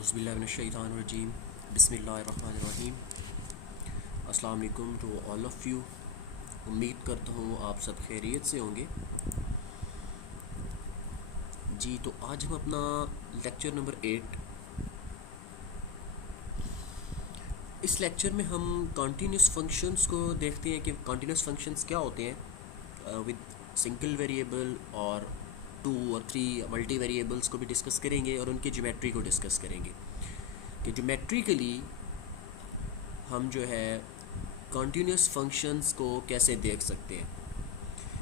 औज़ुबिल्लाहिमिनश्शैतानिर्रजीम बिस्मिल्लाहिर्रहमानिर्रहीम। अस्सलाम वालेकुम टू ऑल ऑफ़ यू। उम्मीद करता हूँ आप सब खैरियत से होंगे। जी, तो आज हम अपना लेक्चर नंबर 8, इस लेक्चर में हम कॉन्टीन्यूस फंक्शंस को देखते हैं कि कॉन्टीन्यूस फंक्शंस क्या होते हैं विद सिंगल वेरिएबल और 2 और 3 मल्टी वेरिएबल्स को भी डिस्कस करेंगे और उनकी ज्योमेट्री को डिस्कस करेंगे कि ज्योमेट्रिकली हम जो है कॉन्टीन्यूस फंक्शंस को कैसे देख सकते हैं।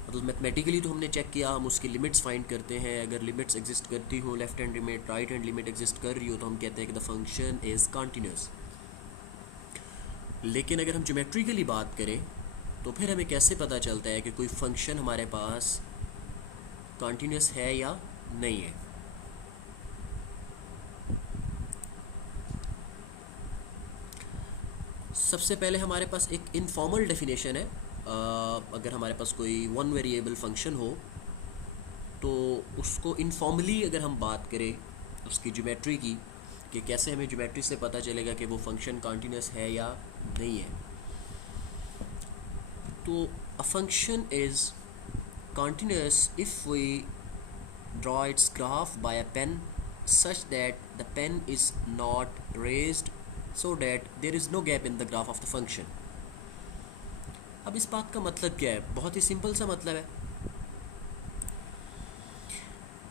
मतलब मैथमेटिकली तो हमने चेक किया, हम उसकी लिमिट्स फाइंड करते हैं। अगर लिमिट्स एग्जिस्ट करती हो, left hand limit right hand limit exist कर रही हो, तो हम कहते हैं कि द फंक्शन इज़ कॉन्टीन्यूस। लेकिन अगर हम ज्योमेट्रिकली बात करें तो फिर हमें कैसे पता चलता है कि कोई फंक्शन हमारे पास कॉन्टीन्यूस है या नहीं है। सबसे पहले हमारे पास एक इनफॉर्मल डेफिनेशन है। अगर हमारे पास कोई वन वेरिएबल फंक्शन हो तो उसको इनफॉर्मली अगर हम बात करें उसकी ज्योमेट्री की, कि कैसे हमें ज्योमेट्री से पता चलेगा कि वो फंक्शन कॉन्टीन्यूस है या नहीं है। तो a function is continuous if we draw its graph by a pen such that the pen is not raised so that there is no gap in the graph of the function। अब इस बात का मतलब क्या है? बहुत ही simple सा मतलब है।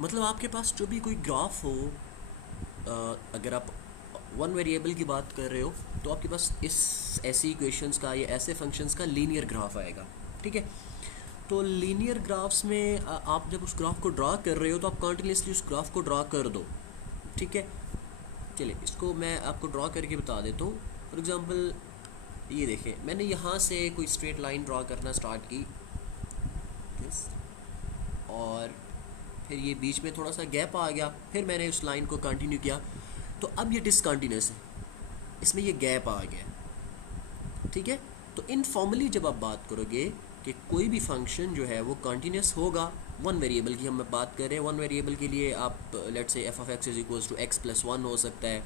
मतलब आपके पास जो भी कोई ग्राफ हो, अगर आप वन वेरिएबल की बात कर रहे हो तो आपके पास इस ऐसी इक्वेशंस का या ऐसे फंक्शंस का लीनियर ग्राफ आएगा। ठीक है, तो लीनियर ग्राफ्स में आप जब उस ग्राफ को ड्रा कर रहे हो तो आप कॉन्टिन्यूसली उस ग्राफ को ड्रा कर दो। ठीक है, चलिए इसको मैं आपको ड्रा करके बता देता हूँ। फॉर एग्ज़ाम्पल ये देखें, मैंने यहाँ से कोई स्ट्रेट लाइन ड्रा करना स्टार्ट की और फिर ये बीच में थोड़ा सा गैप आ गया, फिर मैंने उस लाइन को कंटिन्यू किया, तो अब ये डिसकंटिन्यूस है, इसमें ये गैप आ गया। ठीक है, तो इनफॉर्मली जब आप बात करोगे कि कोई भी फंक्शन जो है वो कंटिन्यूस होगा, वन वेरिएबल की हम बात कर रहे हैं। वन वेरिएबल के लिए आप let's say f of x is equals to x plus 1 हो सकता है,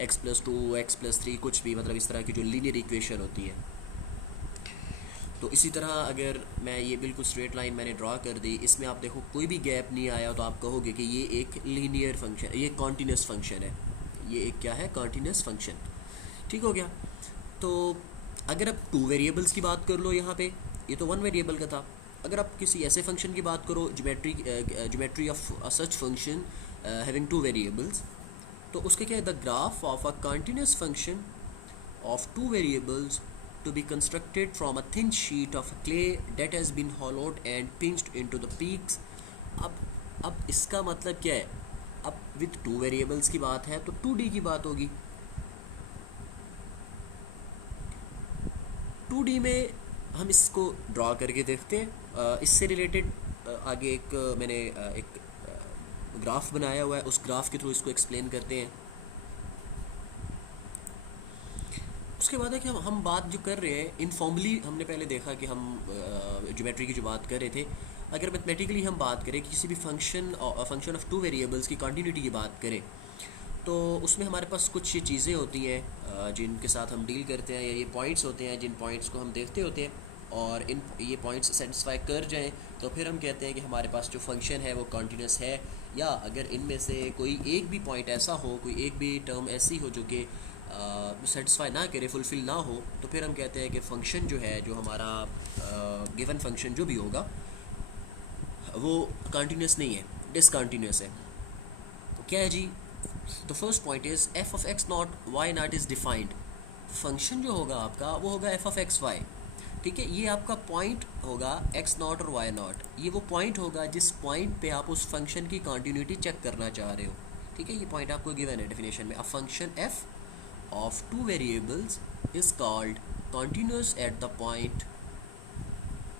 एक्स प्लस 2, एक्स प्लस 3, कुछ भी, मतलब इस तरह की जो लीनियर इक्वेशन होती है। तो इसी तरह अगर मैं ये बिल्कुल स्ट्रेट लाइन मैंने ड्रा कर दी, इसमें आप देखो कोई भी गैप नहीं आया, तो आप कहोगे कि ये एक लीनियर फंक्शन, ये कॉन्टीन्यूस फंक्शन है। ये एक क्या है? Continuous function. ठीक हो गया। तो अगर आप टू वेरिएबल्स की बात कर लो, यहाँ पे ये तो वन वेरिएबल का था। अगर आप किसी ऐसे फंक्शन की बात करो, geometry of such function having two variables, तो उसके क्या है? The graph of a continuous function of two variables to be constructed from a thin sheet of clay that has been hollowed and pinched into the peaks। अब इसका मतलब क्या है? अब विद टू वेरिएबल्स की बात है तो 2D की बात होगी। 2D में हम इसको ड्रॉ करके देखते हैं। इससे रिलेटेड आगे एक मैंने एक ग्राफ बनाया हुआ है, उस ग्राफ के थ्रू इसको एक्सप्लेन करते हैं। उसके बाद है कि हम बात जो कर रहे हैं इनफॉर्मली, हमने पहले देखा कि हम ज्योमेट्री की जो बात कर रहे थे, अगर मैथमेटिकली हम बात करें किसी भी फंक्शन ऑफ टू वेरिएबल्स की कंटिन्यूटी की बात करें, तो उसमें हमारे पास कुछ ये चीज़ें होती हैं जिनके साथ हम डील करते हैं, या ये पॉइंट्स होते हैं जिन पॉइंट्स को हम देखते होते हैं, और इन ये पॉइंट्स सेटिस्फाई कर जाएं तो फिर हम कहते हैं कि हमारे पास जो फंक्शन है वो कॉन्टीन्यूस है। या अगर इनमें से कोई एक भी पॉइंट ऐसा हो, कोई एक भी टर्म ऐसी हो जो कि सेटिस्फाई ना करे, फुलफ़िल ना हो, तो फिर हम कहते हैं कि फ़ंक्शन जो है, जो हमारा गिवन फंक्शन जो भी होगा वो कंटिन्यूस नहीं है, डिसकंटिन्यूस है। तो क्या है जी? The first point is f of x naught y naught is defined. Function जो होगा आपका वो होगा एफ ऑफ एक्स वाई। ठीक है, ये आपका पॉइंट होगा एक्स नॉट और वाई नॉट। ये वो पॉइंट होगा जिस पॉइंट पे आप उस फंक्शन की कंटिन्यूटी चेक करना चाह रहे हो। ठीक है, ये पॉइंट आपको गिवन है डेफिनेशन में। A function F of two variables is called continuous at the point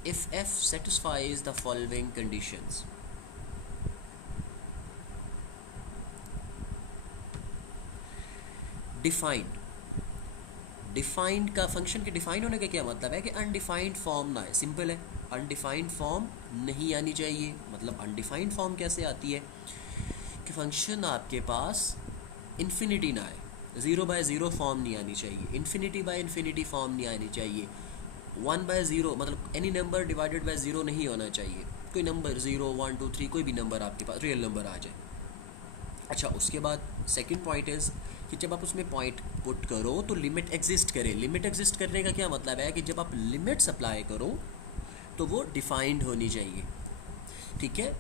if f satisfies the following conditions। Defined का फंक्शन के डिफाइन होने का क्या मतलब है? कि अनडिफाइंड फॉर्म ना है। सिंपल है, अनडिफाइंड फॉर्म नहीं आनी चाहिए। मतलब अनडिफाइंड फॉर्म कैसे आती है? कि फंक्शन आपके पास इन्फिनिटी ना आए, 0/0 फॉर्म नहीं आनी चाहिए, इन्फिनिटी बाय इन्फिनिटी फॉर्म नहीं आनी चाहिए, 1/0 मतलब एनी नंबर डिवाइडेड बाय 0 नहीं होना चाहिए, कोई नंबर 0 1 2 3 कोई भी नंबर आपके पास रियल नंबर आ जाए। अच्छा, उसके बाद सेकंड पॉइंट इज़ कि जब आप उसमें पॉइंट पुट करो तो लिमिट एग्जिस्ट करे। लिमिट एग्जिस्ट करने का क्या मतलब है कि जब आप लिमिट्स अप्लाई करो तो वो डिफाइंड होनी चाहिए, ठीक है।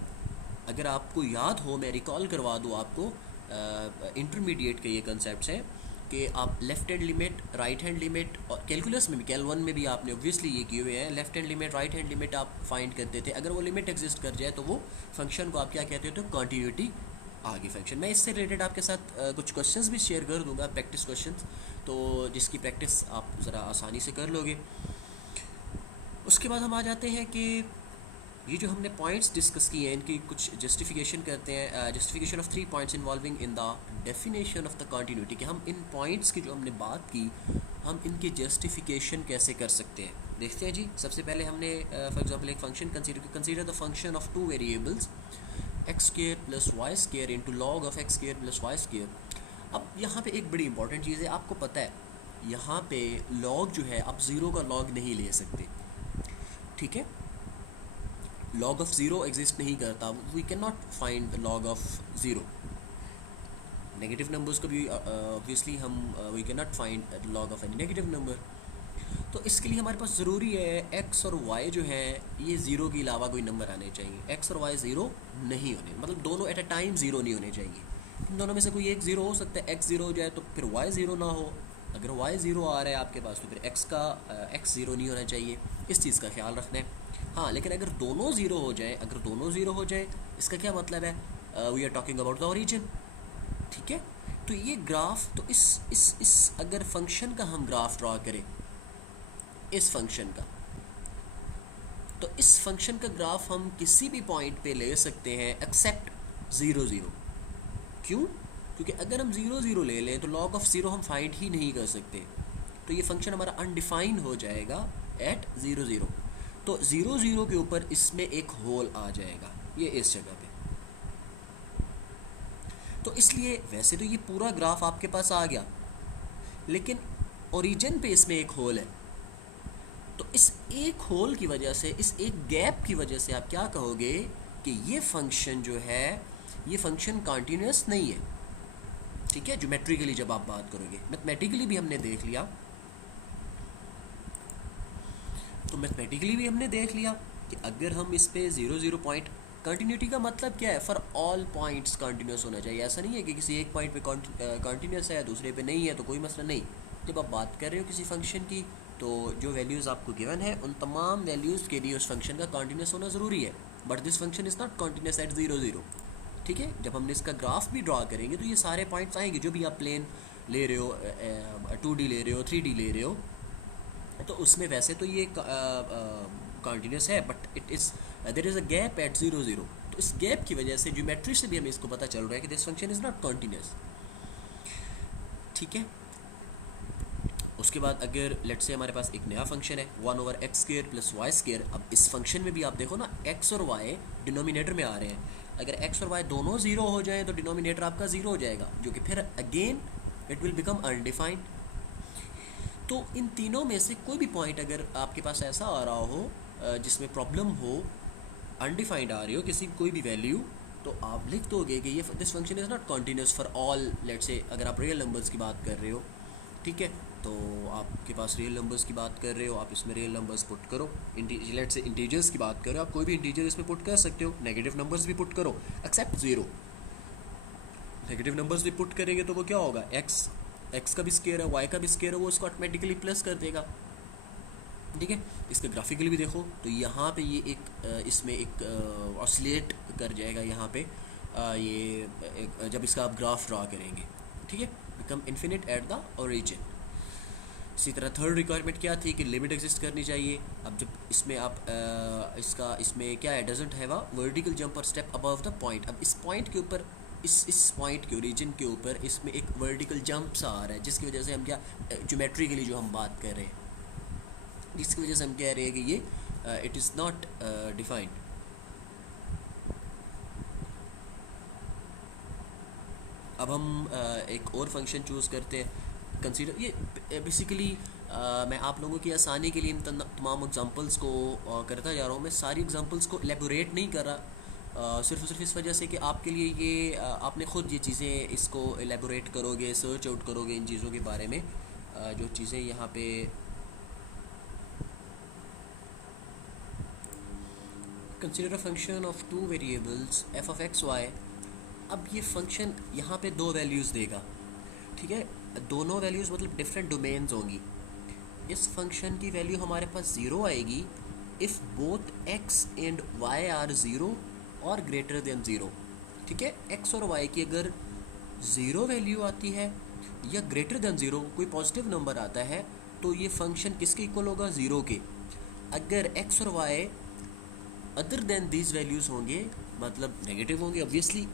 अगर आपको याद हो, मैं रिकॉल करवा दूँ आपको, इंटरमीडिएट के ये कंसेप्ट हैं कि आप left hand limit, right hand limit, और कैलकुलस में भी, कैल 1 में भी आपने ऑब्वियसली ये किए हुए हैं, left hand limit right hand limit आप फाइंड करते थे। अगर वो लिमिट एग्जिस्ट कर जाए तो वो फंक्शन को आप क्या कहते हो, तो कॉन्टीन्यूटी आगे फंक्शन। मैं इससे रिलेटेड आपके साथ कुछ क्वेश्चंस भी शेयर कर दूंगा, प्रैक्टिस क्वेश्चंस, तो जिसकी प्रैक्टिस आप ज़रा आसानी से कर लोगे। उसके बाद हम आ जाते हैं कि ये जो हमने पॉइंट्स डिस्कस किए हैं इनकी कुछ जस्टिफिकेशन करते हैं, justification of 3 points involving in the definition of the continuity, कि हम इन पॉइंट्स की जो हमने बात की हम इनकी जस्टिफिकेशन कैसे कर सकते हैं। देखते हैं जी। सबसे पहले हमने फॉर एग्जांपल एक function consider the function of 2 variables x square plus y square into log of x square plus y square. अब यहाँ पे एक बड़ी इंपॉर्टेंट चीज़ है, आपको पता है यहाँ पे लॉग जो है आप ज़ीरो का लॉग नहीं ले सकते, ठीक है। लॉग ऑफ ज़ीरो एग्जिस्ट नहीं करता, we can not find the log of zero. Negative numbers को भी ऑब्वियसली हम we can not find log of any negative number. तो इसके लिए हमारे पास ज़रूरी है एक्स और वाई जो है ये ज़ीरो के अलावा कोई नंबर आने चाहिए। एक्स और वाई ज़ीरो नहीं होने, मतलब दोनों एट अ टाइम ज़ीरो नहीं होने चाहिए। इन दोनों में से कोई एक ज़ीरो हो सकता है, एक्स ज़ीरो हो जाए तो फिर वाई ज़ीरो ना हो। अगर वाई ज़ीरो आ रहा है आपके पास तो फिर एक्स ज़ीरो नहीं होना चाहिए, इस चीज़ का ख्याल रखना है। हाँ, लेकिन अगर दोनों ज़ीरो हो जाए, इसका क्या मतलब है, we are talking about the origin, ठीक है। तो ये ग्राफ, तो इस अगर फंक्शन का हम ग्राफ ड्रा करें, इस फंक्शन का, तो इस फंक्शन का ग्राफ हम किसी भी पॉइंट पे ले सकते हैं एक्सेप्ट 0 0। क्यों? क्योंकि अगर हम 0 0 ले लें तो लॉग ऑफ 0 हम फाइंड ही नहीं कर सकते, तो ये फंक्शन हमारा अनडिफाइंड हो जाएगा एट 0 0। तो 0 0 के ऊपर इसमें एक होल आ जाएगा, ये इस जगह पे। तो इसलिए वैसे तो ये पूरा ग्राफ आपके पास आ गया, लेकिन ओरिजिन पे इसमें एक होल है। तो इस एक होल की वजह से, इस एक गैप की वजह से आप क्या कहोगे कि ये फंक्शन जो है ये फंक्शन कॉन्टीन्यूअस नहीं है, ठीक है। ज्योमेट्रिकली जब आप बात करोगे, मैथमेटिकली भी हमने देख लिया, तो मैथमेटिकली भी हमने देख लिया कि अगर हम इस पे 0 0 पॉइंट, कंटिन्यूटी का मतलब क्या है, फॉर ऑल पॉइंट्स कंटिन्यूस होना चाहिए। ऐसा नहीं है कि किसी एक पॉइंट पे कंटिन्यूस है दूसरे पे नहीं है तो कोई मसला नहीं। जब आप बात कर रहे हो किसी फंक्शन की तो जो वैल्यूज़ आपको गिवन है उन तमाम वैल्यूज़ के लिए उस फंक्शन का कंटिन्यूस होना ज़रूरी है, but this function is not continuous at 0 0, ठीक है। जब हमने इसका ग्राफ भी ड्रा करेंगे तो ये सारे पॉइंट्स आएंगे, जो भी आप प्लेन ले रहे हो, 2D ले रहे हो, 3D ले रहे हो, तो उसमें वैसे तो ये कंटिन्यूस है, but it is there is a gap at 0 0। तो इस गैप की वजह से ज्योमेट्री से भी हमें इसको पता चल रहा है कि this function is not continuous, ठीक है। उसके बाद अगर लेट्स से हमारे पास एक नया फंक्शन है 1/x² प्लस वाई स्क्वेयर। अब इस फंक्शन में भी आप देखो ना, x और y डिनोमिनेटर में आ रहे हैं। अगर x और y दोनों ज़ीरो हो जाएं तो डिनोमिनेटर आपका ज़ीरो हो जाएगा, जो कि फिर again it will become undefined. तो इन तीनों में से कोई भी पॉइंट अगर आपके पास ऐसा आ रहा हो जिसमें प्रॉब्लम हो, अनडिफाइंड आ रही हो किसी कोई भी वैल्यू, तो आप लिख दोगे कि ये this function is not continuous for all. Let's say अगर आप रियल नंबर्स की बात कर रहे हो, ठीक है, तो आपके पास रियल नंबर्स की बात कर रहे हो, आप इसमें रियल नंबर्स पुट करो। लेट्स से इंटीजर्स की बात कर रहे हो, आप कोई भी इंटीजर इसमें पुट कर सकते हो, नेगेटिव नंबर्स भी पुट करो एक्सेप्ट 0। नेगेटिव नंबर्स भी पुट करेंगे तो वो क्या होगा, एक्स का भी स्केयर है, वाई का भी स्केयर है, वो उसको ऑटोमेटिकली प्लस कर देगा, ठीक है। इसका ग्राफिकली भी देखो तो यहाँ पे ये एक इसमें एक ऑसिलेट कर जाएगा यहाँ पे, ये जब इसका आप ग्राफ ड्रा करेंगे, ठीक है, become infinite at the origin. इसी तरह थर्ड रिक्वायरमेंट क्या थी कि लिमिट एग्जिस्ट करनी चाहिए। अब जब इसमें आप इसमें क्या है, doesn't have a vertical jump और स्टेप अबव द पॉइंट। अब इस पॉइंट के ऊपर, इस पॉइंट के ओरिजिन के ऊपर इसमें एक वर्टिकल जंप सा आ रहा है, जिसकी वजह से हम क्या ज्योमेट्रिकली जो हम बात कर रहे हैं, जिसकी वजह से हम कह रहे हैं कि ये इट इज़ नॉट डिफाइंड। अब हम एक और फंक्शन चूज़ करते हैं, कंसीडर ये बेसिकली मैं आप लोगों की आसानी के लिए इन तमाम एग्जांपल्स को करता जा रहा हूँ। मैं सारी एग्जांपल्स को एलेबोरेट नहीं कर रहा, सिर्फ और सिर्फ इस वजह से कि आपके लिए ये आपने ख़ुद ये चीज़ें इसको एलेबोरेट करोगे, सर्च आउट करोगे इन चीज़ों के बारे में, जो चीज़ें यहाँ पे consider a function of two variables f of x y. अब ये फंक्शन यहाँ पे दो वैल्यूज़ देगा, ठीक है, दोनों वैल्यूज़ मतलब डिफरेंट डोमेन्स होंगी। इस फंक्शन की वैल्यू हमारे पास ज़ीरो आएगी if both x and y are zero और ग्रेटर देन ज़ीरो। ठीक है, एक्स और वाई की अगर ज़ीरो वैल्यू आती है या ग्रेटर देन ज़ीरो कोई पॉजिटिव नंबर आता है तो ये फंक्शन किसके इक्वल होगा, ज़ीरो के। अगर एक्स और y other than these values होंगे मतलब नेगेटिव होंगे, ऑब्वियसली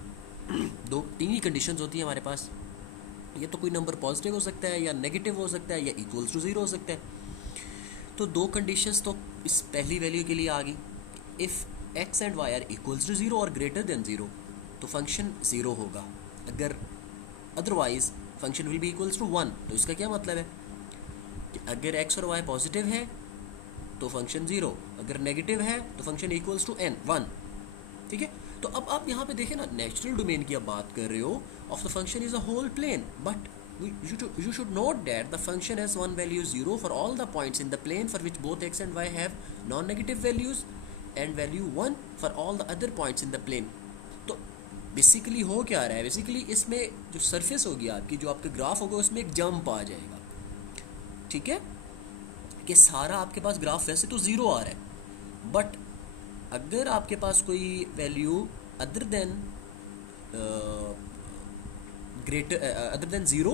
दो तीन ही कंडीशंस होती हैं हमारे पास, ये तो कोई नंबर पॉजिटिव हो सकता है या नेगेटिव हो सकता है या इक्वल्स टू ज़ीरो हो सकता है। तो दो कंडीशंस तो इस पहली वैल्यू के लिए आ गई, if x and y are equals to zero और ग्रेटर देन ज़ीरो तो फंक्शन ज़ीरो होगा। अगर otherwise function will be equals to one. तो इसका क्या मतलब है कि अगर एक्स और वाई पॉजिटिव है तो फंक्शन ज़ीरो, अगर नेगेटिव है तो function equals to an one. ठीक है, तो अब आप यहाँ पे देखें ना, नेचुरल डोमेन की आप बात कर रहे हो of the function is a whole plane, but you should note that the function has one value 0 for all the points in the plane for which both x and y have non-negative values and value 1 for all the other points in the plane। तो basically हो क्या रहा है, basically इसमें जो surface होगी आपकी, जो आपका ग्राफ होगा उसमें एक जंप आ जाएगा। ठीक है, कि सारा आपके पास ग्राफ वैसे तो ज़ीरो आ रहा है, बट अगर आपके पास कोई value other than other than zero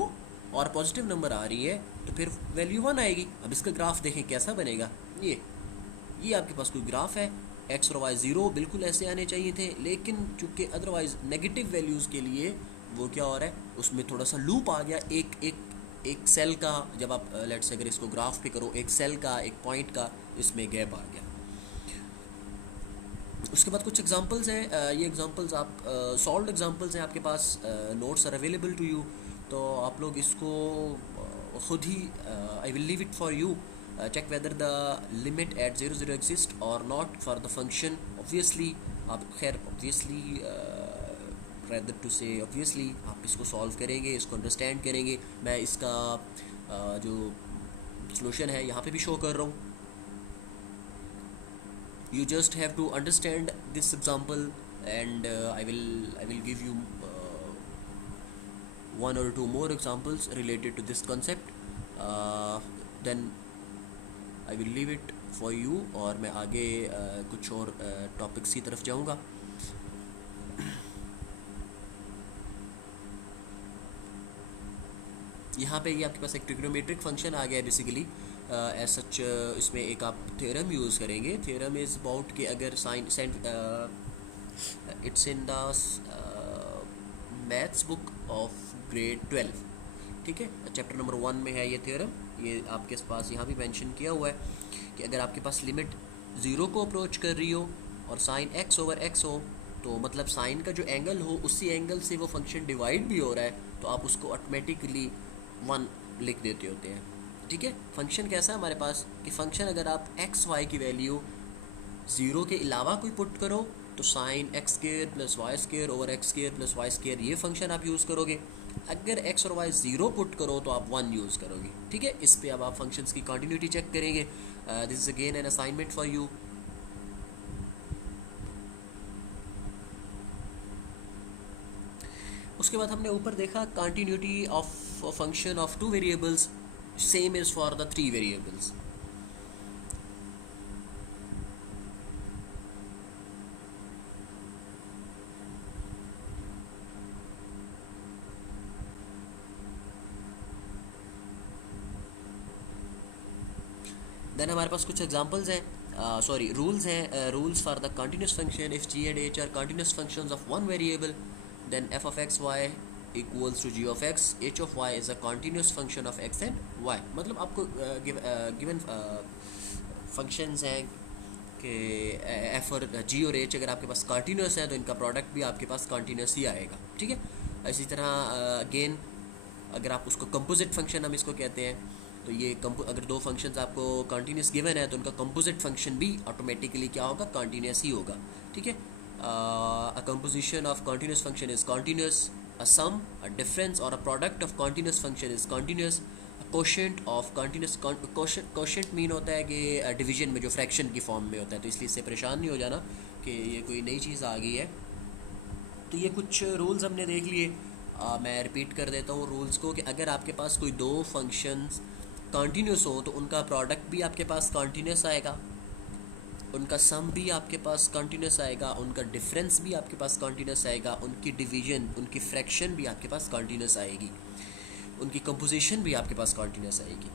और पॉजिटिव नंबर आ रही है तो फिर वैल्यू वन आएगी। अब इसका ग्राफ देखें कैसा बनेगा, ये आपके पास कोई ग्राफ है, एक्स और वाई ज़ीरो बिल्कुल ऐसे आने चाहिए थे, लेकिन चूँकि अदरवाइज़ नेगेटिव वैल्यूज़ के लिए वो क्या हो रहा है, उसमें थोड़ा सा लूप आ गया, एक सेल का, जब आप लेट्स से अगर इसको ग्राफ पे करो, एक सेल का एक पॉइंट का इसमें गैप आ गया। उसके बाद कुछ एग्जांपल्स हैं, ये एग्जांपल्स आप सॉल्व्ड एग्जांपल्स हैं आपके पास, notes are available to you, तो आप लोग इसको खुद ही I will leave it for you, check whether the limit at 0 0 exists or not for the function। obviously आप खैर obviously rather to say obviously आप इसको सॉल्व करेंगे, इसको अंडरस्टैंड करेंगे। मैं इसका जो सॉल्यूशन है यहाँ पे भी शो कर रहा हूँ। You just have to understand this example and I will give you one or two more examples related to this concept, then I will leave it for you और मैं आगे कुछ और टॉपिक्स की तरफ जाऊँगा। यहाँ पे ये आपके पास एक ट्रिग्नोमेट्रिक फंक्शन आ गया है बेसिकली, एज सच इसमें एक आप थ्योरम यूज़ करेंगे। थ्योरम इज़ अबाउट कि अगर sine it's in the maths book of grade 12, ठीक है, चैप्टर नंबर 1 में है ये थ्योरम। ये आपके पास यहाँ भी मेंशन किया हुआ है कि अगर आपके पास लिमिट ज़ीरो को अप्रोच कर रही हो और साइन एक्स ओवर एक्स हो, तो मतलब साइन का जो एंगल हो उसी एंगल से वो फंक्शन डिवाइड भी हो रहा है, तो आप उसको ऑटोमेटिकली 1 लिख देते होते हैं। ठीक है, फंक्शन कैसा है हमारे पास कि फंक्शन अगर आप एक्स वाई की वैल्यू ज़ीरो के अलावा कोई पुट करो तो sine x square plus y square over x square plus y square ये फंक्शन आप यूज़ करोगे। अगर एक्स और वाई ज़ीरो पुट करो तो आप 1 यूज़ करोगे। ठीक है, इस पे अब आप फंक्शंस की कंटिन्यूटी चेक करेंगे। This is again an assignment for you. उसके बाद हमने ऊपर देखा continuity of function of 2 variables same is for the 3 variables. Then हमारे पास कुछ एग्जांपल्स हैं, सॉरी रूल्स हैं, rules for the continuous function. If G and H are continuous functions of one variable then f of x y equals to g of x, h of y is a continuous function of x and y। मतलब आपको given functions हैं कि f और g और h अगर आपके पास continuous है तो इनका प्रोडक्ट भी आपके पास कंटिन्यूस ही आएगा। ठीक है, इसी तरह अगेन अगर आप उसको कंपोजिट फंक्शन हम इसको कहते हैं, तो ये अगर दो फंक्शंस आपको कंटिन्यूस गिवन है तो उनका कंपोजिट फंक्शन भी ऑटोमेटिकली क्या होगा, कंटिन्यूस ही होगा। ठीक है, a composition of continuous function is continuous, a sum, a difference और a product of continuous function is continuous, quotient of continuous, quotient mean होता है कि डिवीजन में जो फ्रैक्शन की फॉर्म में होता है, तो इसलिए इससे परेशान नहीं हो जाना कि ये कोई नई चीज़ आ गई है। तो ये कुछ रूल्स हमने देख लिए। मैं रिपीट कर देता हूँ रूल्स को, कि अगर आपके पास कोई दो फंक्शंस कंटिन्यूस हो तो उनका प्रोडक्ट भी आपके पास कंटिन्यूस आएगा, उनका सम भी आपके पास कंटिन्यूस आएगा, उनका डिफरेंस भी आपके पास कंटिन्यूस आएगा, उनकी डिवीजन, उनकी फ्रैक्शन भी आपके पास कंटिन्यूस आएगी, उनकी कंपोजिशन भी आपके पास कंटिन्यूस आएगी।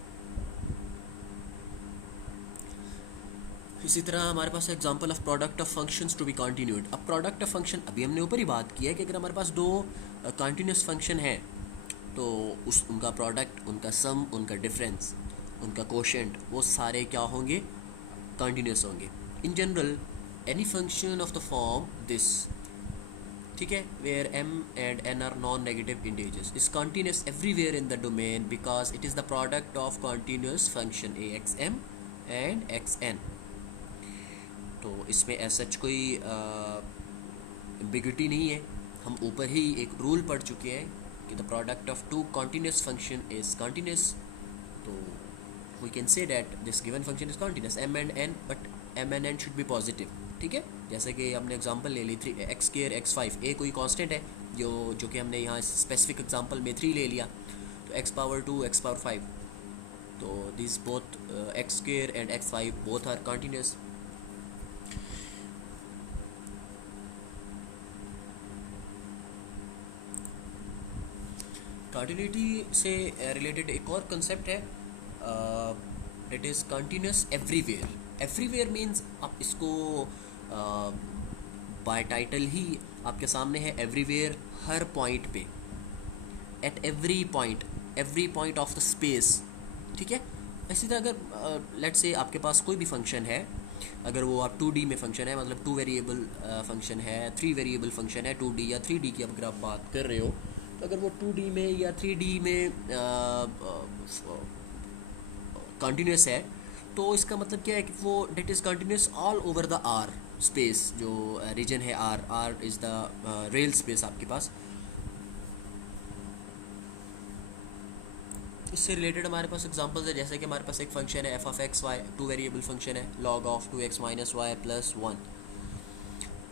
इसी तरह हमारे पास example of product of functions to be continued. अब प्रोडक्ट ऑफ फंक्शन अभी हमने ऊपर ही बात की है कि अगर हमारे पास दो कंटिन्यूस फंक्शन है तो उनका प्रोडक्ट, उनका सम, उनका डिफरेंस, उनका कोशेंट, वो सारे क्या होंगे, कंटिन्यूस होंगे। In general any function of the form this, ठीक है, where m and n are non negative integers, is continuous everywhere in the domain because it is the product of continuous function axm and xn। तो इसमें ऐसा कोई ambiguity नहीं है, हम ऊपर ही एक रूल पढ़ चुके हैं कि the product of two continuous function is continuous. तो we can say that this given function is continuous m and n, but m and n should be positive. ठीक है, जैसे कि हमने एग्जांपल ले ली 3x² x5, a कोई constant है जो कि हमने यहाँ स्पेसिफिक एग्जांपल में 3 ले लिया, तो x⁻2 x⁻5, तो this both x² and x5 both are continuous. Continuity से रिलेटेड एक और कंसेप्ट है, it is continuous everywhere. Everywhere means आप इसको बाय टाइटल ही आपके सामने है, एवरीवेयर, हर पॉइंट पे, at every point of the space. ठीक है, इसी तरह अगर लेट्स से आपके पास कोई भी फंक्शन है, अगर वो आप 2D में फंक्शन है, मतलब 2 वेरिएबल फंक्शन है, 3 वेरिएबल फंक्शन है, 2D या 3D की अगर आप बात कर रहे हो, तो अगर वो 2D में या 3D में कंटिन्यूस है, तो इसका मतलब क्या है कि वो that is continuous all over the R space, जो रीजन है R is the real space आपके पास। इससे रिलेटेड हमारे पास एग्जांपल्स है, जैसे कि हमारे पास एक फंक्शन है f of x y, 2 variable function है, log of 2x minus y plus 1।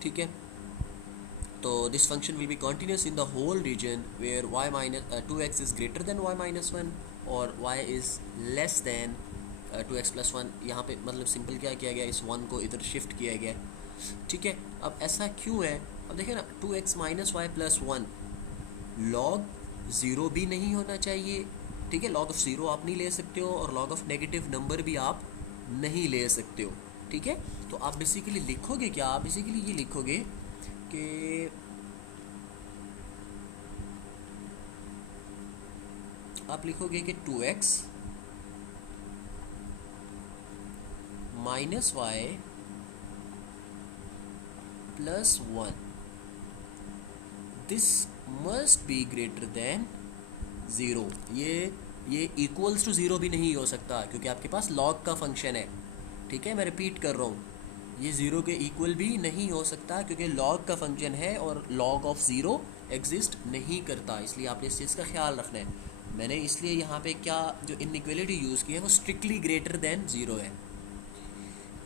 ठीक है, तो this function will be continuous in the whole region where y minus 2x is greater than y minus 1 और y is less than 2x plus 1। यहाँ पे मतलब simple क्या किया गया, इस 1 को इधर शिफ्ट किया गया। ठीक है, अब ऐसा क्यों है, अब देखिए ना, 2x minus y plus 1 log 0 भी नहीं होना चाहिए। ठीक है, log of 0 आप नहीं ले सकते हो और log of नेगेटिव नंबर भी आप नहीं ले सकते हो। ठीक है, तो आप बेसिकली लिखोगे क्या, आप बेसिकली ये लिखोगे कि आप लिखोगे कि 2x minus y plus 1 this must be greater than 0। ये इक्वल्स टू 0 भी नहीं हो सकता क्योंकि आपके पास log का फंक्शन है। ठीक है, मैं रिपीट कर रहा हूँ, ये 0 के इक्वल भी नहीं हो सकता क्योंकि log का फंक्शन है और log ऑफ 0 एग्जिस्ट नहीं करता, इसलिए आपने इस चीज़ का ख्याल रखना है। मैंने इसलिए यहाँ पे क्या जो इनइक्वलिटी यूज़ की है वो स्ट्रिक्टली ग्रेटर देन 0 है।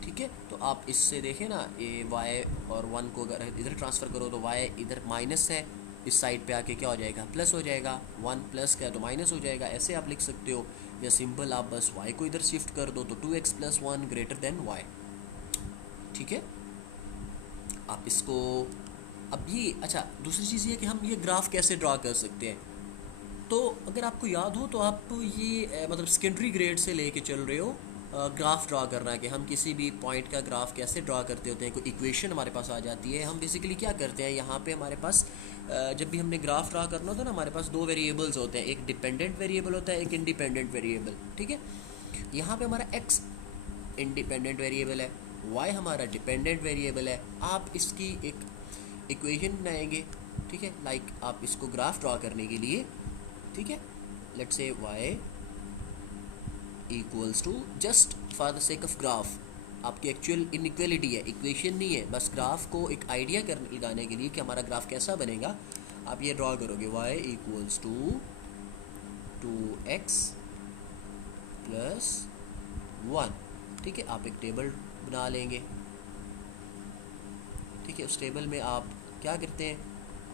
ठीक है, तो आप इससे देखें ना, ये y और 1 को अगर इधर ट्रांसफ़र करो तो y इधर माइनस है, इस साइड पे आके क्या हो जाएगा, प्लस हो जाएगा, 1 प्लस का तो माइनस हो जाएगा, ऐसे आप लिख सकते हो। या सिंपल आप बस y को इधर शिफ्ट कर दो तो 2x plus 1 greater than y। ठीक है, आप इसको अब ये अच्छा, दूसरी चीज़ ये कि हम ये ग्राफ कैसे ड्रा कर सकते हैं। तो अगर आपको याद हो तो आप ये मतलब सेकेंडरी ग्रेड से लेके चल रहे हो ग्राफ ड्रा करना है कि हम किसी भी पॉइंट का ग्राफ कैसे ड्रा करते होते हैं। कोई इक्वेशन हमारे पास आ जाती है, हम बेसिकली क्या करते हैं, यहाँ पे हमारे पास जब भी हमने ग्राफ ड्रा करना होता है ना, हमारे पास 2 वेरिएबल्स होते हैं, एक डिपेंडेंट वेरिएबल होता है, एक इंडिपेंडेंट वेरिएबल। ठीक है, यहाँ पे हमारा x इंडिपेंडेंट वेरिएबल है, y हमारा डिपेंडेंट वेरिएबल है। आप इसकी एक इक्वेशन बनाएंगे ठीक है, लाइक आप इसको ग्राफ ड्रॉ करने के लिए, ठीक है, let's say y equals to, just for the sake of graph, आपकी एक्चुअल इनइक्वालिटी है, इक्वेशन नहीं है, बस ग्राफ को एक आइडिया कर लगाने के लिए कि हमारा ग्राफ कैसा बनेगा, आप ये ड्रॉ करोगे y equals to 2x plus 1, ठीक है, आप एक टेबल बना लेंगे, ठीक है, उस टेबल में आप क्या करते हैं,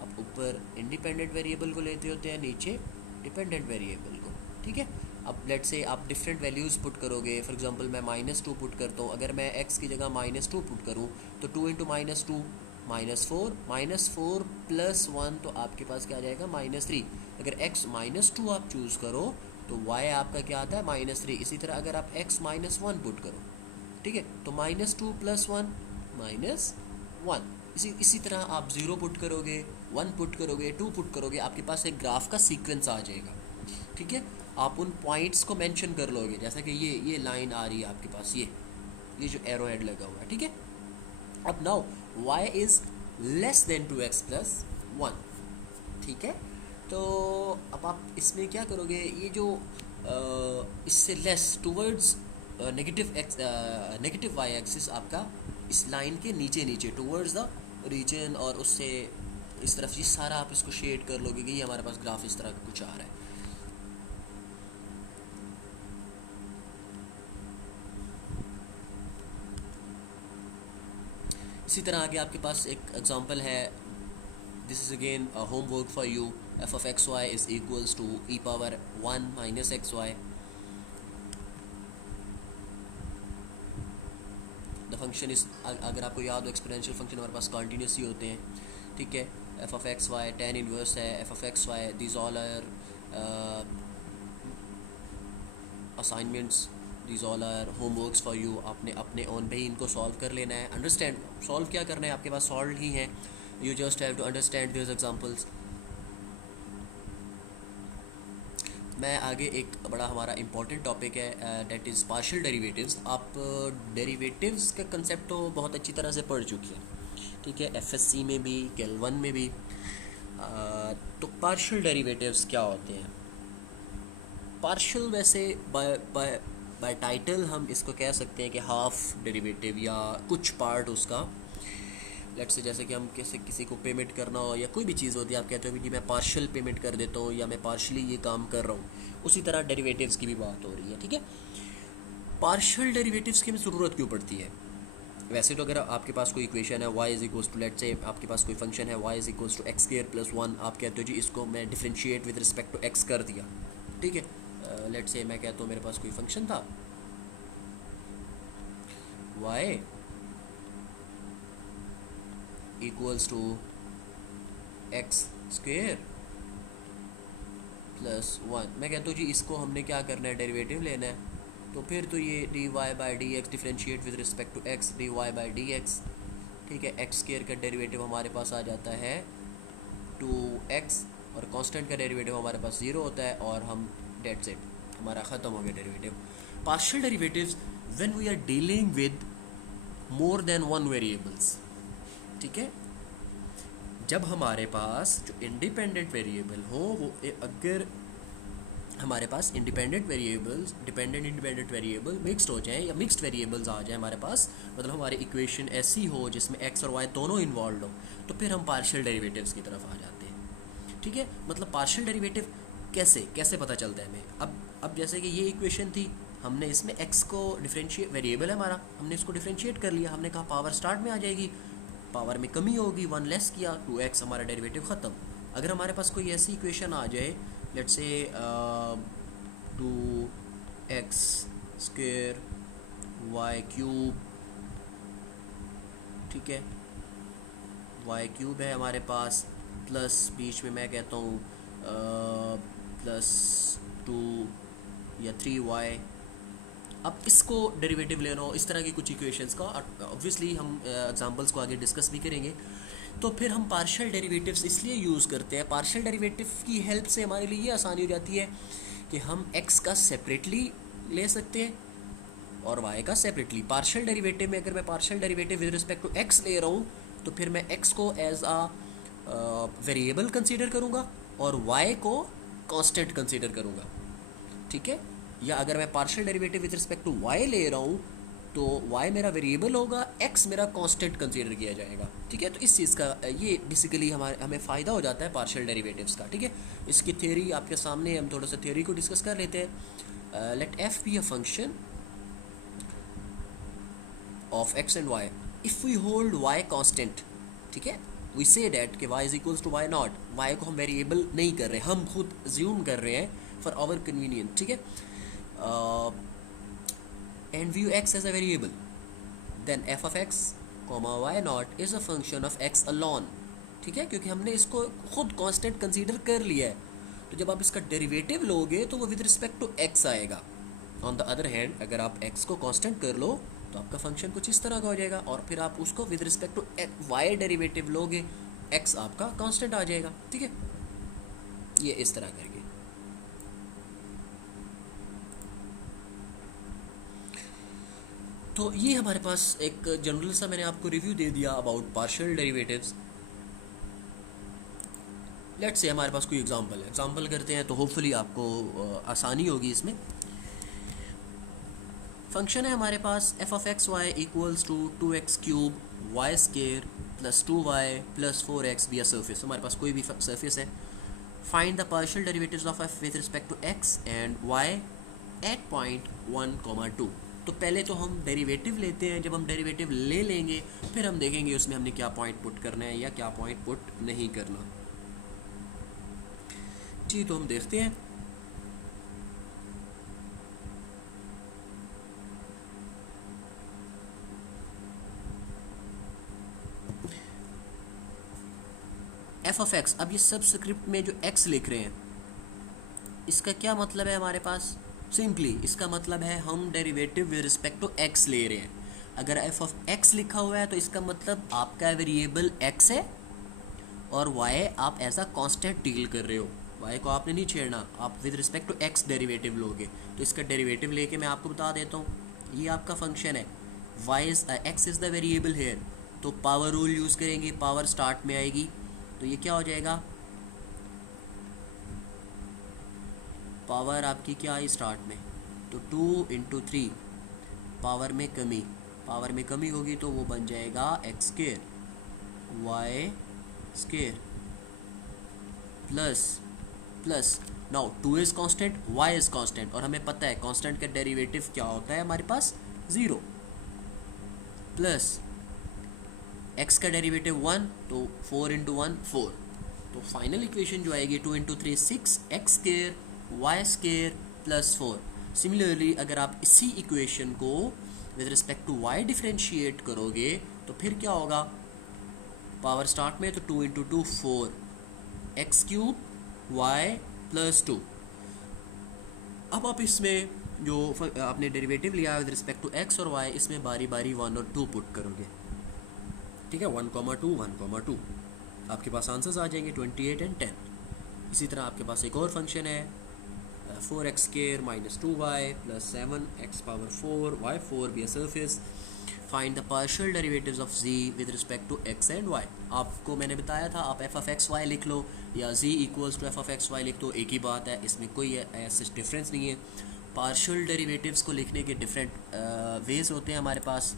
आप ऊपर इंडिपेंडेंट वेरिएबल को लेते होते हैं, नीचे डिपेंडेंट वेरिएबल को, ठीक है। अब लेट से आप डिफरेंट वैल्यूज़ पुट करोगे, फॉर एग्जांपल मैं -2 पुट करता हूँ, अगर मैं x की जगह -2 पुट करूँ तो 2 इंटू -2 -4 प्लस 1, तो आपके पास क्या आ जाएगा -3। अगर x -2 आप चूज़ करो तो y आपका क्या आता है -3। इसी तरह अगर आप x -1 पुट करो, ठीक है, तो -2 प्लस 1 -1। इसी तरह आप 0 पुट करोगे, 1 पुट करोगे, 2 पुट करोगे, आपके पास एक ग्राफ का सीक्वेंस आ जाएगा, ठीक है। आप उन पॉइंट्स को मेंशन कर लोगे, जैसा कि ये लाइन आ रही है आपके पास, ये जो एरो हेड लगा हुआ है, ठीक है। अब now y is less than 2x plus 1, ठीक है। तो अब आप इसमें क्या करोगे, ये जो इससे less towards negative y axis आपका इस लाइन के नीचे टूवर्ड्स द रीजन, और उससे इस तरफ ये सारा आप इसको शेड कर लोगे कि ये हमारे पास ग्राफ इस तरह का कुछ आ रहा है। इसी तरह आगे आपके पास एक एग्जांपल है, this is again homework for you, f of x y is equals to e power 1 minus x y. The function is, अगर आपको याद हो एक्सपोनेंशियल फंक्शन हमारे पास कॉन्टीन्यूस ही होते हैं, ठीक है। F of x y ten inverse है, f of x y, these all are assignments, these all are homeworks for you. आपने अपने ओन पे ही इनको सॉल्व कर लेना है, अंडरस्टैंड, सॉल्व क्या करना है, आपके पास सॉल्व ही है, you just have to understand this examples. मैं आगे एक बड़ा हमारा इंपॉर्टेंट टॉपिक है, दैट इज़ पार्शियल डेरिवेटिव्स। आप डेरिवेटिव्स का कंसेप्ट तो बहुत अच्छी तरह से पढ़ चुकी है, ठीक है, एफएससी में भी, कैल 1 में भी। तो पार्शियल डेरिवेटिव्स क्या होते हैं? पार्शियल वैसे बाय टाइटल हम इसको कह सकते हैं कि हाफ डेरिवेटिव या कुछ पार्ट उसका। लेट्स से जैसे कि हम किसी को पेमेंट करना हो या कोई भी चीज़ होती है, आप कहते हो कि मैं पार्शियल पेमेंट कर देता हूँ या मैं पार्शियली ये काम कर रहा हूँ, उसी तरह डेरिवेटिव्स की भी बात हो रही है, ठीक है। पार्शियल डेरिवेटिव्स की हमें ज़रूरत क्यों पड़ती है? वैसे तो अगर आपके पास कोई इक्वेशन है y is equals to, let's say आपके पास कोई फंक्शन है y is equals to x square plus 1, आप कहते हो जी इसको मैं differentiate with respect to x कर दिया, ठीक है। लेट्स से मैं कहता हूँ मेरे पास कोई फंक्शन था y equals to x square plus 1, मैं कहता हूँ जी इसको हमने क्या करना है, डेरिवेटिव लेना है, तो फिर तो ये dy by D x differentiate with respect to x, dy by D x, ठीक है। एक्स स्क्वायर का डेरिवेटिव हमारे पास आ जाता है 2x, और कांस्टेंट का डेरिवेटिव हमारे पास 0 होता है, और हम डेट्स इट, हमारा ख़त्म हो गया derivative. Partial derivatives when we are dealing with more than one variables, ठीक है, जब हमारे पास जो इंडिपेंडेंट वेरिएबल हो वो अगर हमारे पास independent variables, dependent independent variable mixed हो जाए या मिक्स्ड वेरिएबल्स आ जाए हमारे पास, मतलब हमारी इक्वेशन ऐसी हो जिसमें x और y दोनों इन्वॉल्व हो, तो फिर हम पार्शियल डेरिवेटिव्स की तरफ आ जाते हैं, ठीक है। मतलब पार्शियल डेरिवेटिव कैसे पता चलता है हमें? अब जैसे कि ये इक्वेशन थी, हमने इसमें x को डिफरेंशिएट, वेरिएबल है हमारा, हमने इसको डिफरेंशिएट कर लिया, हमने कहा पावर स्टार्ट में आ जाएगी, पावर में कमी होगी, 1 लेस किया, 2x, हमारा डेरिवेटिव ख़त्म। अगर हमारे पास कोई ऐसी इक्वेशन आ जाए, let's say 2x square y cube, ठीक है, y क्यूब है हमारे पास, प्लस बीच में मैं कहता हूँ प्लस 2 या 3y। अब इसको डेरिवेटिव लेना हो, इस तरह की कुछ इक्वेशंस का, ऑब्वियसली हम एग्जांपल्स को आगे डिस्कस भी करेंगे। तो फिर हम पार्शियल डेरिवेटिव्स इसलिए यूज़ करते हैं, पार्शियल डेरिवेटिव की हेल्प से हमारे लिए ये आसानी हो जाती है कि हम x का सेपरेटली ले सकते हैं और y का सेपरेटली। पार्शियल डेरिवेटिव में अगर मैं partial derivative with respect to x ले रहा हूँ, तो फिर मैं x को एज अ वेरिएबल कंसीडर करूँगा और y को कांस्टेंट कंसीडर करूँगा, ठीक है। या अगर मैं partial derivative with respect to y ले रहा हूँ तो y मेरा वेरिएबल होगा, x मेरा कांस्टेंट कंसीडर किया जाएगा, ठीक है। तो इस चीज़ का ये बेसिकली हमें फ़ायदा हो जाता है पार्शियल डेरिवेटिव्स का, ठीक है। इसकी थ्योरी आपके सामने, हम थोड़ा सा थ्योरी को डिस्कस कर लेते हैं। Let f be a function of x and y if we hold y constant, ठीक है। वी से डैट कि y is equals to y naught, y को हम वेरिएबल नहीं कर रहे, हम खुद ज्यूम कर रहे हैं फॉर आवर कन्वीनियंट, ठीक है। And view x as a variable, then f of x y naught is a function of x alone, ठीक है, क्योंकि हमने इसको खुद कांस्टेंट कंसीडर कर लिया है। तो जब आप इसका डेरिवेटिव लोगे तो वो विद रिस्पेक्ट टू x आएगा। ऑन द अदर हैंड अगर आप x को कांस्टेंट कर लो तो आपका फंक्शन कुछ इस तरह का हो जाएगा, और फिर आप उसको with respect to y derivative लोगे, x आपका कांस्टेंट आ जाएगा, ठीक है। ये इस तरह करके। तो ये हमारे पास एक जनरल सा मैंने आपको रिव्यू दे दिया about partial derivatives. Let's say हमारे पास कोई एग्जांपल करते हैं तो होपफुली आपको आसानी होगी इसमें। फंक्शन है हमारे पास f of x y equals to 2x cube y square plus 2y plus 4x be a surface. हमारे पास कोई भी सर्फेस है। Find the partial derivatives of f with respect to x and y at point 1, 2। तो पहले तो हम derivative लेते हैं, जब हम डेरिवेटिव ले लेंगे फिर हम देखेंगे उसमें हमने क्या पॉइंट पुट करना है या क्या पॉइंट पुट नहीं करना। जी तो हम देखते हैं। f ऑफ x, अब ये सबस्क्रिप्ट में जो x लिख रहे हैं इसका क्या मतलब है हमारे पास? सिंपली इसका मतलब है हम derivative with respect to x ले रहे हैं। अगर f ऑफ x लिखा हुआ है तो इसका मतलब आपका वेरिएबल x है और y आप एज अ कांस्टेंट डील कर रहे हो, y को आपने नहीं छेड़ना, आप with respect to x derivative लोगे। तो इसका डेरिवेटिव लेके मैं आपको बता देता हूँ, ये आपका फंक्शन है, x is the variable here. तो पावर रूल यूज़ करेंगे, पावर स्टार्ट में आएगी तो ये क्या हो जाएगा, पावर आपकी क्या आई स्टार्ट में, तो 2 इंटू 3, पावर में कमी होगी तो वो बन जाएगा x square y square plus now 2 is constant, y is constant, और हमें पता है कांस्टेंट का डेरिवेटिव क्या होता है हमारे पास 0, प्लस x का डेरिवेटिव 1 तो 4 इंटू 1 4। तो फाइनल इक्वेशन जो आएगी 2 into 3 6 x square y square plus 4। Similarly अगर आप इसी इक्वेशन को with respect to y differentiate करोगे तो फिर क्या होगा, पावर स्टार्ट में तो 2 into 2 4 x cube y plus 2। अब आप इसमें जो आपने डेरिवेटिव लिया विद रिस्पेक्ट टू x और y, इसमें बारी बारी 1 और 2 पुट करोगे, ठीक है, 1,2 1,2 आपके पास आंसर्स आ जाएंगे 28 एंड 10। इसी तरह आपके पास एक और फंक्शन है 4x square minus 2y plus 7x power 4 y4 be a surface. Find the partial derivatives of z with respect to x and y। आपको मैंने बताया था आप f ऑफ एक्स वाई लिख लो या z equals to f of x y लिख दो, एक ही बात है, इसमें कोई ऐसा डिफरेंस नहीं है। पार्शियल डेरिवेटिव्स को लिखने के डिफरेंट वेज होते हैं हमारे पास।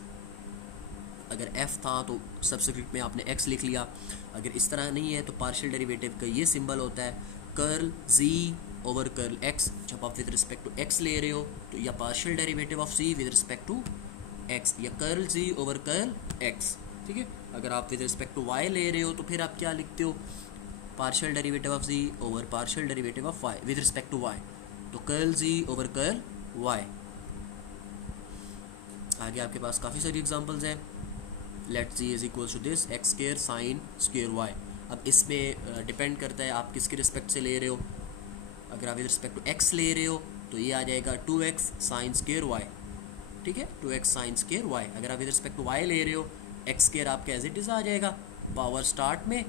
अगर f था तो सब्स्क्रिप्ट में आपने x लिख लिया, अगर इस तरह नहीं है तो पार्शियल डेरिवेटिव का ये सिंबल होता है curl z over curl x। जब आप विद रिस्पेक्ट टू x ले रहे हो तो या partial derivative of z with respect to x या curl z over curl x, ठीक है। अगर आप विद रिस्पेक्ट टू y ले रहे हो तो फिर आप क्या लिखते हो, partial derivative of z over partial derivative of y with respect to y, तो curl z over curl y। आगे आपके पास काफ़ी सारी एग्जांपल्स हैं। Let z is equals to this x square sine square y। अब इसमें डिपेंड करता है आप किसके रिस्पेक्ट से ले रहे हो। अगर आप विद रिस्पेक्ट टू x ले रहे हो तो ये आ जाएगा 2x साइन स्केयर y, ठीक है, 2x साइन स्केयर y। अगर आप विद रिस्पेक्ट टू y ले रहे हो x स्केयर आपका एज इट इज़ आ जाएगा, पावर स्टार्ट में,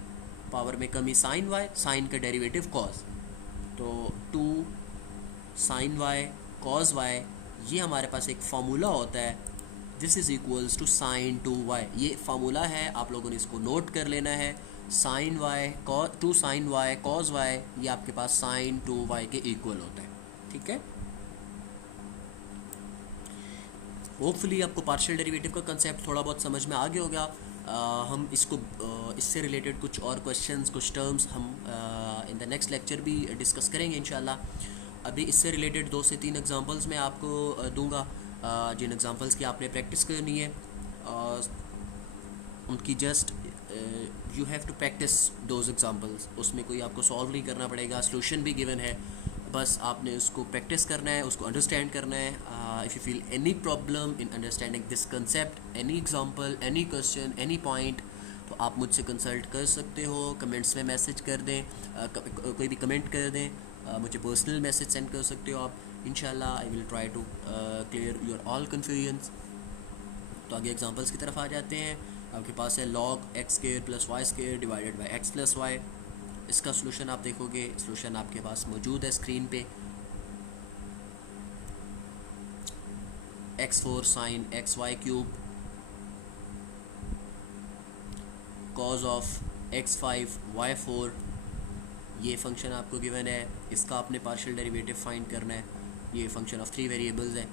पावर में कमी साइन y, साइन का डेरिवेटिव कॉस, तो 2 साइन y कॉस y। ये हमारे पास एक फार्मूला होता है, this is equals to sine 2y। ये फार्मूला है, आप लोगों ने इसको नोट कर लेना है sine y two sine y cos y, ये आपके पास साइन टू वाई के इक्वल होता है, ठीक है। होपफुली आपको पार्शियल डेरिवेटिव का कंसेप्ट थोड़ा बहुत समझ में आ गया होगा। हम इसको इससे रिलेटेड कुछ और क्वेश्चंस, कुछ टर्म्स हम इन द नेक्स्ट लेक्चर भी डिस्कस करेंगे इंशाल्लाह। अभी इससे रिलेटेड 2 से 3 एग्जांपल्स मैं आपको दूंगा, जिन एग्जांपल्स की आपने प्रैक्टिस करनी है। उनकी just you have to practice those examples, उसमें कोई आपको सॉल्व नहीं करना पड़ेगा, सॉल्यूशन भी गिवन है, बस आपने उसको प्रैक्टिस करना है, उसको अंडरस्टैंड करना है। If you feel any problem in understanding this concept, any example, any question, any point, तो आप मुझसे कंसल्ट कर सकते हो, कमेंट्स में मैसेज कर दें, कोई भी कमेंट कर दें, मुझे पर्सनल मैसेज सेंड कर सकते हो आप। इंशाल्लाह I will try to clear your all confusions. तो आगे एग्जांपल्स की तरफ आ जाते हैं। आपके पास है log x square plus y square divided by x plus y. इसका सोल्यूशन आप देखोगे, सोल्यूशन आपके पास मौजूद है स्क्रीन पे। x4 sine x y cube cos of x5 y4, ये फंक्शन आपको गिवन है, इसका आपने पार्शियल डेरिवेटिव फाइंड करना है। ये फंक्शन ऑफ 3 वेरिएबल्स है।